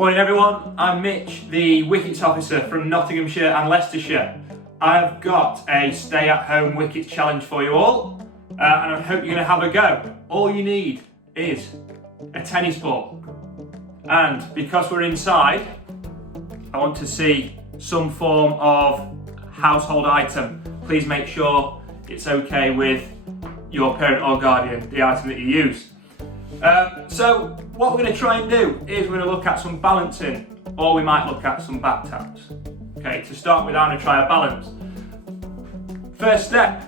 Morning everyone, I'm Mitch, the Wicketz officer from Nottinghamshire and Leicestershire. I've got a stay at home Wicketz challenge for you all, and I hope you're going to have a go. All you need is a tennis ball, and because we're inside, I want to see some form of household item. Please make sure it's okay with your parent or guardian, the item that you use. So what we're going to try and do is we're going to look at some balancing, or we might look at some back taps. Okay, to start with, I'm going to try a balance. First step,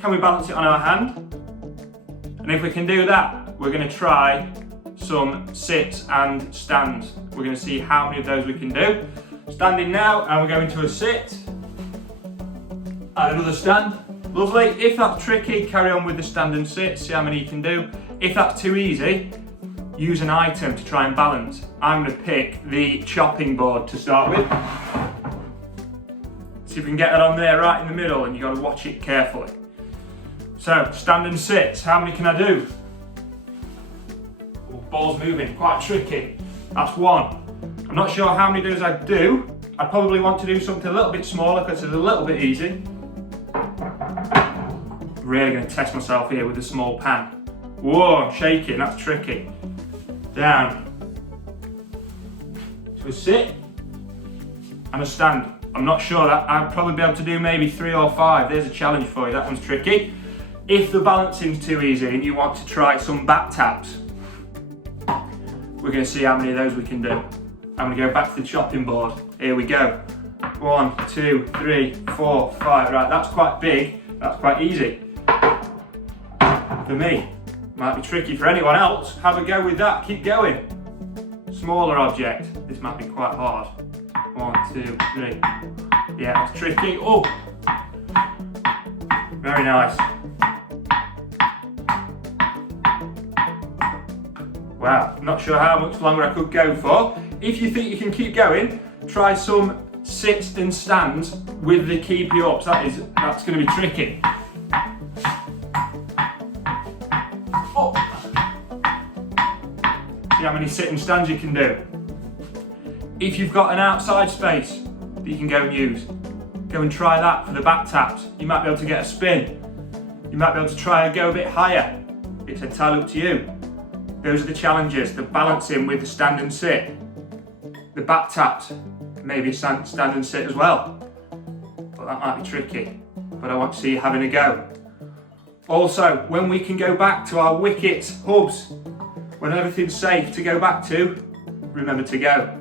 can we balance it on our hand? And if we can do that, we're going to try some sits and stands. We're going to see how many of those we can do. Standing now, and we're going to a sit and another stand. Lovely. If that's tricky, carry on with the stand and sit, see how many you can do. If that's too easy, use an item to try and balance. I'm going to pick the chopping board to start with. See if we can get that on there right in the middle, and you've got to watch it carefully. So, stand and sits, how many can I do? Oh, ball's moving, quite tricky. That's one. I'm not sure how many of those I do. I probably want to do something a little bit smaller because it's a little bit easy. Really going to test myself here with a small pan. Whoa, I'm shaking, that's tricky. Down. To a sit and a stand. I'm not sure, I'd probably be able to do maybe 3 or 5. There's a challenge for you, that one's tricky. If the balancing's too easy and you want to try some back taps, we're going to see how many of those we can do. I'm going to go back to the chopping board. Here we go. 1, 2, 3, 4, 5. Right, that's quite big, that's quite easy. For me, might be tricky for anyone else. Have a go with that, keep going. Smaller object, this might be quite hard. 1, 2, 3. Yeah, that's tricky. Oh, very nice. Wow, not sure how much longer I could go for. If you think you can keep going, try some sits and stands with the keepy ups. That's going to be tricky. Oh. See how many sit and stands you can do. If you've got an outside space that you can go and use, go and try that for the back taps. You might be able to get a spin. You might be able to try and go a bit higher. It's entirely up to you. Those are the challenges, the balancing with the stand and sit. The back taps, maybe stand and sit as well. But that might be tricky. But I want to see you having a go. Also, when we can go back to our Wicketz hubs, when everything's safe to go back to, remember to go.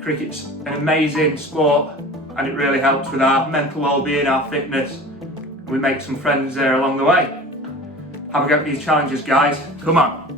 Cricket's an amazing sport, and it really helps with our mental well-being, our fitness. We make some friends there along the way. Have a go at these challenges, guys. Come on.